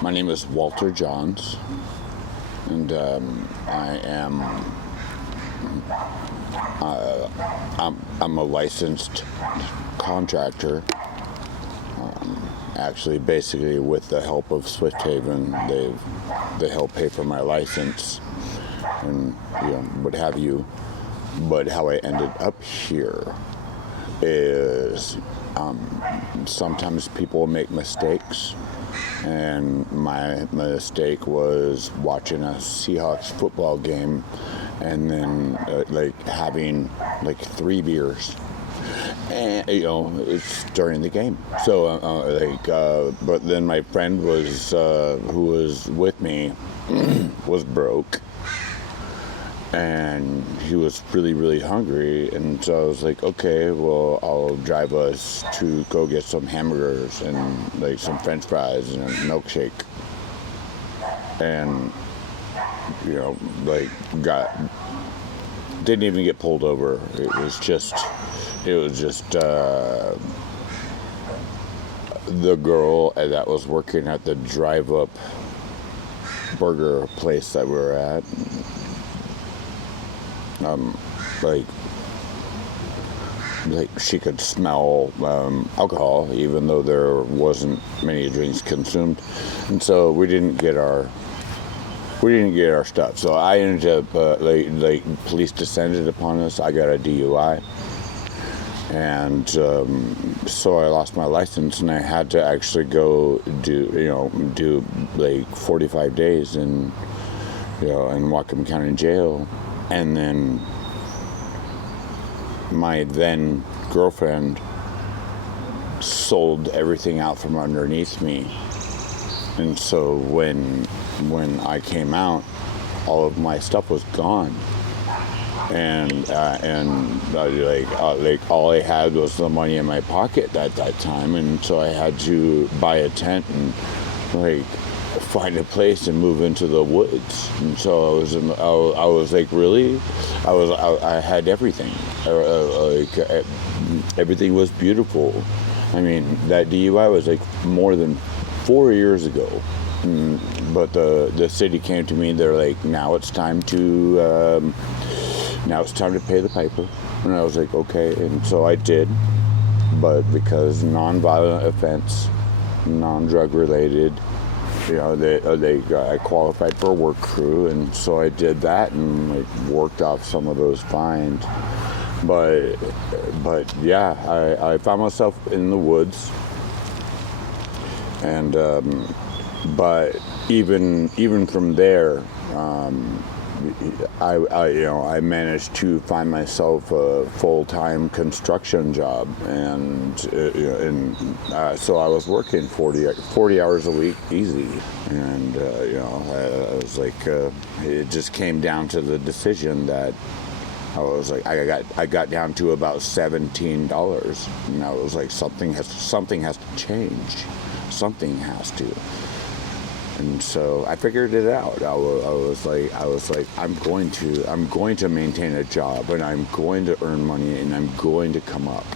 My name is Walter Johns, and I'm a licensed contractor. Actually, basically, with the help of Swift Haven, they help pay for my license and what have you. But how I ended up here is sometimes people make mistakes, and my mistake was watching a Seahawks football game and then having 3 beers, and it's during the game. So but then my friend who was with me was broke, and he was really, really hungry, and so I was like, okay, well, I'll drive us to go get some hamburgers and some French fries and a milkshake, and didn't even get pulled over. It was just the girl that was working at the drive-up burger place that we were at. She could smell alcohol, even though there wasn't many drinks consumed, and so we didn't get our stuff. So I ended up police descended upon us. I got a DUI, and so I lost my license, and I had to actually go do 45 days in Whatcom County Jail. And then my then girlfriend sold everything out from underneath me, and so when I came out, all of my stuff was gone, and all I had was the money in my pocket at that time, and so I had to buy a tent and find a place and move into the woods. And so I was really, I had everything. Everything was beautiful. I mean, that DUI was more than 4 years ago. But the city came to me. They're like, now it's time to pay the piper. And I was like, okay. And so I did. But because non-violent offense, non-drug related, I qualified for a work crew, and so I did that and worked off some of those fines. But yeah, I found myself in the woods, and but even from there, I managed to find myself a full-time construction job, and so I was working 40 hours a week easy, and I was it just came down to the decision that I was I got down to about $17, and I was like, something has to change, something has to. And so I figured it out. I was like, I'm going to maintain a job, and I'm going to earn money, and I'm going to come up.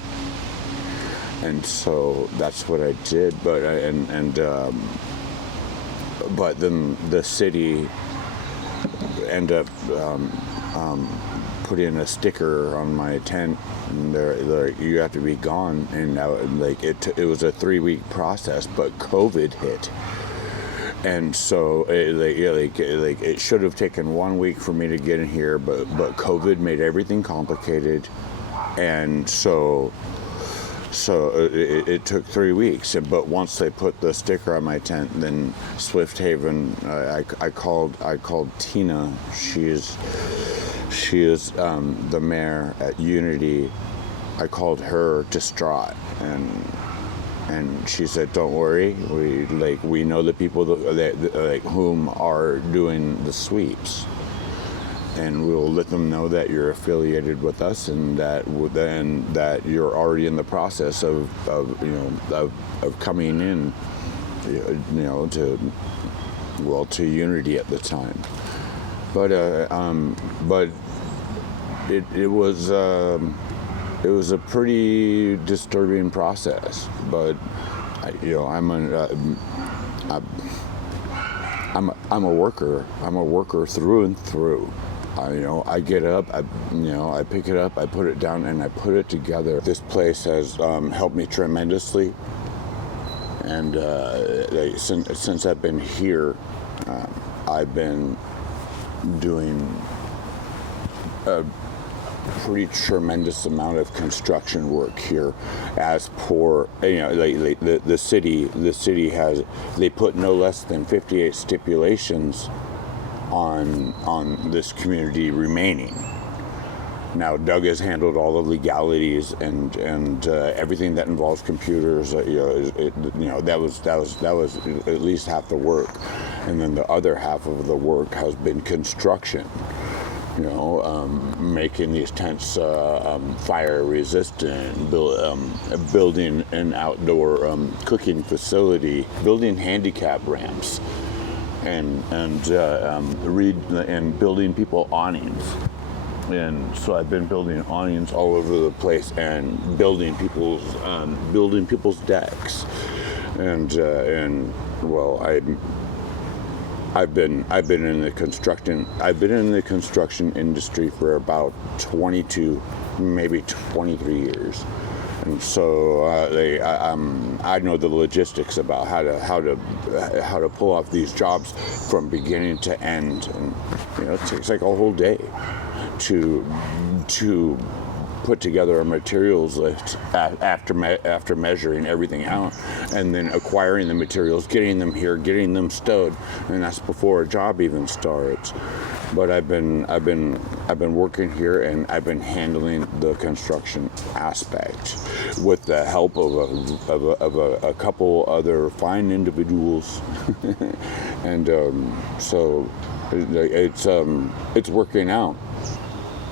And so that's what I did. But but then the city ended up putting a sticker on my tent, and they're like, you have to be gone. And it was a 3-week process, but COVID hit. And so it should have taken 1 week for me to get in here, but COVID made everything complicated, and so it took 3 weeks. But once they put the sticker on my tent, then Swift Haven, I called Tina. She is the mayor at Unity. I called her distraught, and she said, "Don't worry. We know the people that whom are doing the sweeps, and we'll let them know that you're affiliated with us, and that you're already in the process of coming in, to Unity at the time." But it was a pretty disturbing process, but I'm a worker. I'm a worker through and through. I get up, I pick it up, I put it down, and I put it together. This place has helped me tremendously, and since I've been here, I've been doing a pretty tremendous amount of construction work here. As for the city has, they put no less than 58 stipulations on this community remaining. Now, Doug has handled all the legalities and everything that involves computers. That was at least half the work, and then the other half of the work has been construction. Making these tents fire resistant, building an outdoor cooking facility, building handicap ramps, and building people awnings. And so I've been building awnings all over the place and building people's decks, and well, I've been in the construction industry for about 22, maybe 23 years, and so I know the logistics about how to pull off these jobs from beginning to end, and it takes like a whole day to put together a materials list after measuring everything out, and then acquiring the materials, getting them here, getting them stowed, and that's before a job even starts. But I've been working here, and I've been handling the construction aspect with the help of a couple other fine individuals, and so it's working out.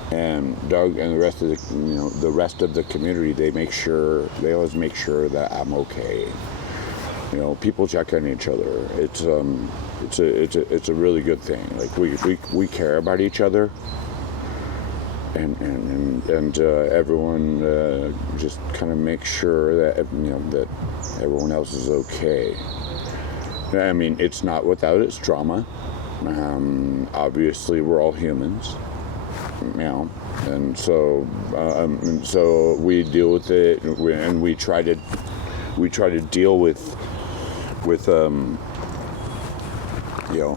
And Doug and the rest of the community, they always make sure that I'm okay. People check on each other. It's a really good thing. Like we care about each other, and everyone just kind of makes sure that that everyone else is okay. I mean, it's not without its drama. Obviously, we're all humans. And so we deal with it, and we try to deal with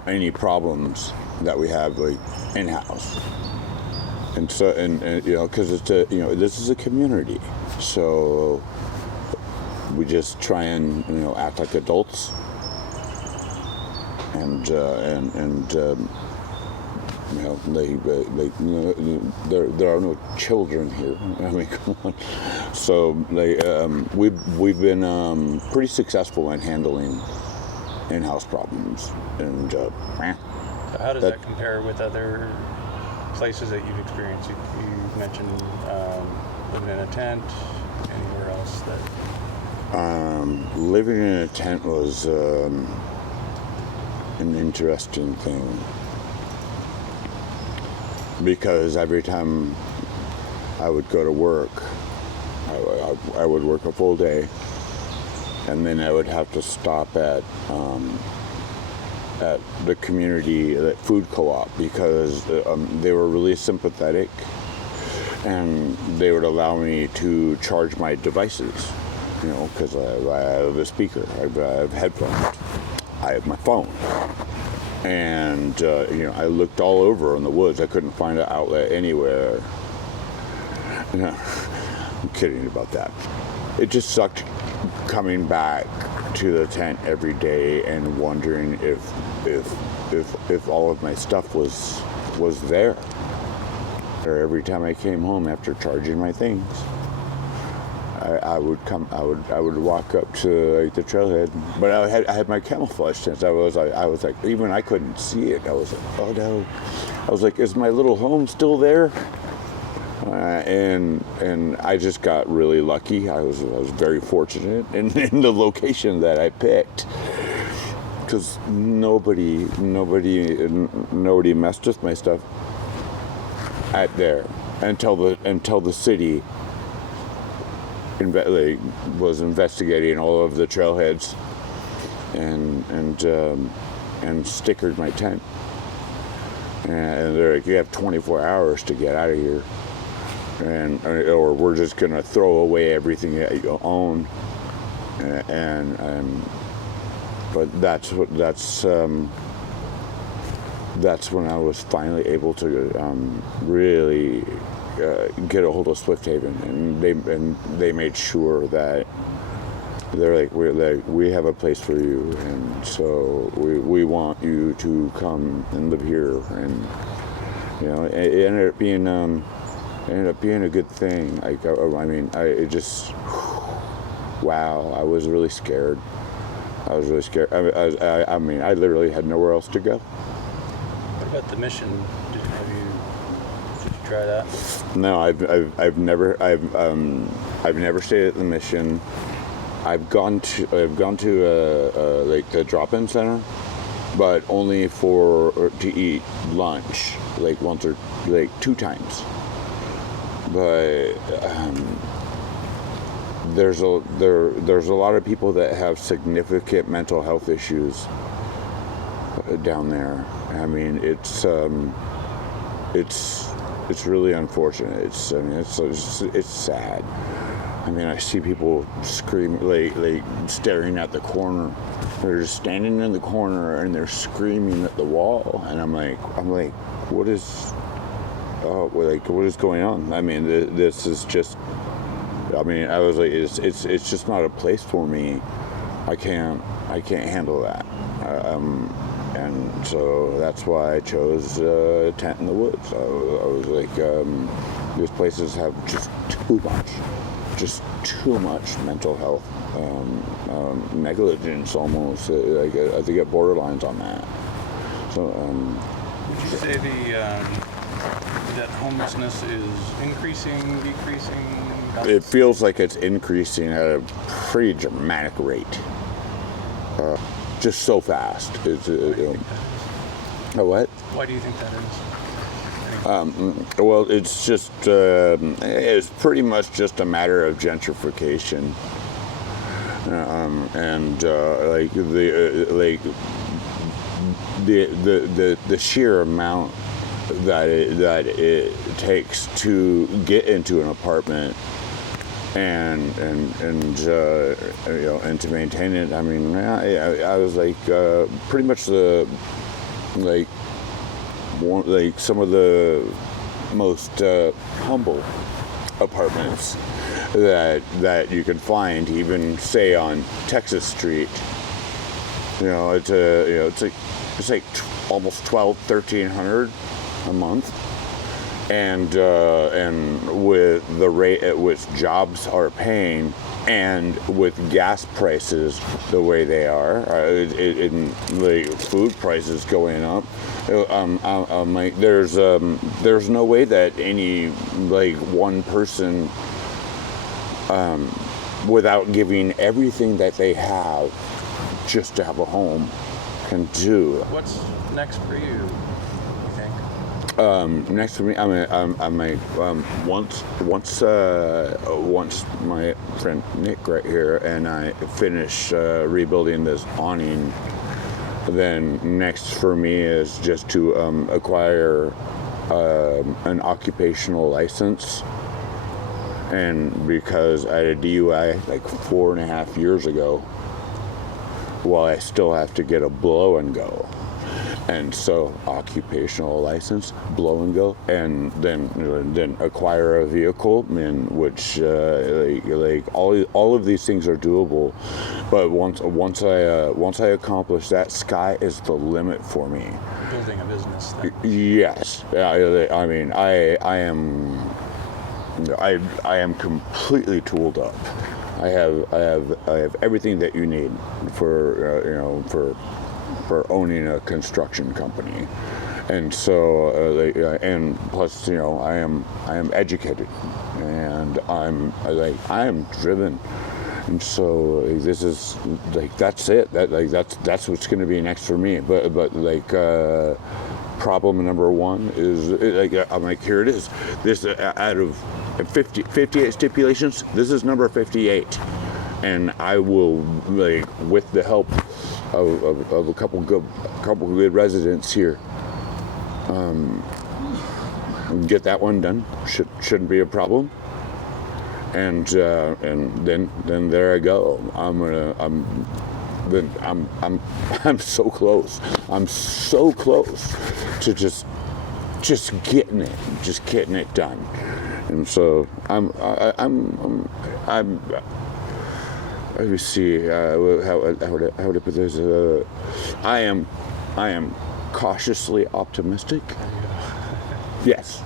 any problems that we have, like, in-house. And so because this is a community, so we just try and act like adults, and there are no children here. I mean, come on. So we've been pretty successful in handling in-house problems, and so how does that compare with other places that you've experienced? You mentioned living in a tent. Anywhere else that? Living in a tent was an interesting thing, because every time I would go to work, I would work a full day, and then I would have to stop at the community, that food co-op, because they were really sympathetic, and they would allow me to charge my devices, because I have a speaker, I have headphones, I have my phone. And I looked all over in the woods. I couldn't find an outlet anywhere. I'm kidding about that. It just sucked coming back to the tent every day and wondering if all of my stuff was there. Or every time I came home after charging my things, I would walk up to the trailhead, but I had my camouflage tent. I was like, even I couldn't see it. I was like, oh no. I was like, is my little home still there? And I just got really lucky. I was very fortunate in the location that I picked, because nobody messed with my stuff out there until the city was investigating all of the trailheads, and and stickered my tent. And they're like, you have 24 hours to get out of here, or we're just gonna throw away everything that you own. But that's when I was finally able to really get a hold of Swift Haven, and they made sure that they're like, we have a place for you, and so we want you to come and live here. And it ended up being a good thing. Like, wow, I was really scared. I I literally had nowhere else to go. What about the mission? Did you try that? No, I've never stayed at the mission. I've gone to like the drop-in center, but only to eat lunch, like once or like 2 times. But there's a lot of people that have significant mental health issues down there. I mean, it's really unfortunate. It's sad. I mean, I see people screaming, like staring at the corner. They're just standing in the corner and they're screaming at the wall. And I'm like, what is going on? I mean, this is just. I mean, I was like, it's just not a place for me. I can't handle that. And so that's why I chose Tent in the Woods. I was like, these places have just too much mental health negligence almost. Like, I think it borderlines on that. So, would you say that homelessness is increasing, decreasing? It feels like it's increasing at a pretty dramatic rate. Just so fast. What? Why do you think that is? Well, it's just it's pretty much just a matter of gentrification, and the sheer amount that it takes to get into an apartment and to maintain it. I mean, I was like pretty much some of the most humble apartments that you can find, even say on Texas Street. It's like almost $1,200-1,300 a month, and with the rate at which jobs are paying, and with gas prices the way they are, like food prices going up, I'm like, there's no way that any like one person, without giving everything that they have just to have a home, can do. What's next for you? Next for me, once my friend Nick right here and I finish rebuilding this awning, then next for me is just to acquire an occupational license. And because I had a DUI like 4.5 years ago, while I still have to get a blow and go. And so occupational license, blow and go, and then acquire a vehicle, in which like all of these things are doable. But once I accomplish that, sky is the limit for me. Building a business. Then. Yes, I mean I am completely tooled up. I have everything that you need for owning a construction company, and so and plus I am educated, and I am driven, and so this is like that's it. That's what's going to be next for me. But problem number one is I'm like, here it is. This out of 58 stipulations, this is number 58, and I will, like, with the help of a couple good residents here. Get that one done. Shouldn't be a problem. And then there I go. I'm so close. I'm so close to just getting it done. And so let me see how would I put this? I am cautiously optimistic. Yes.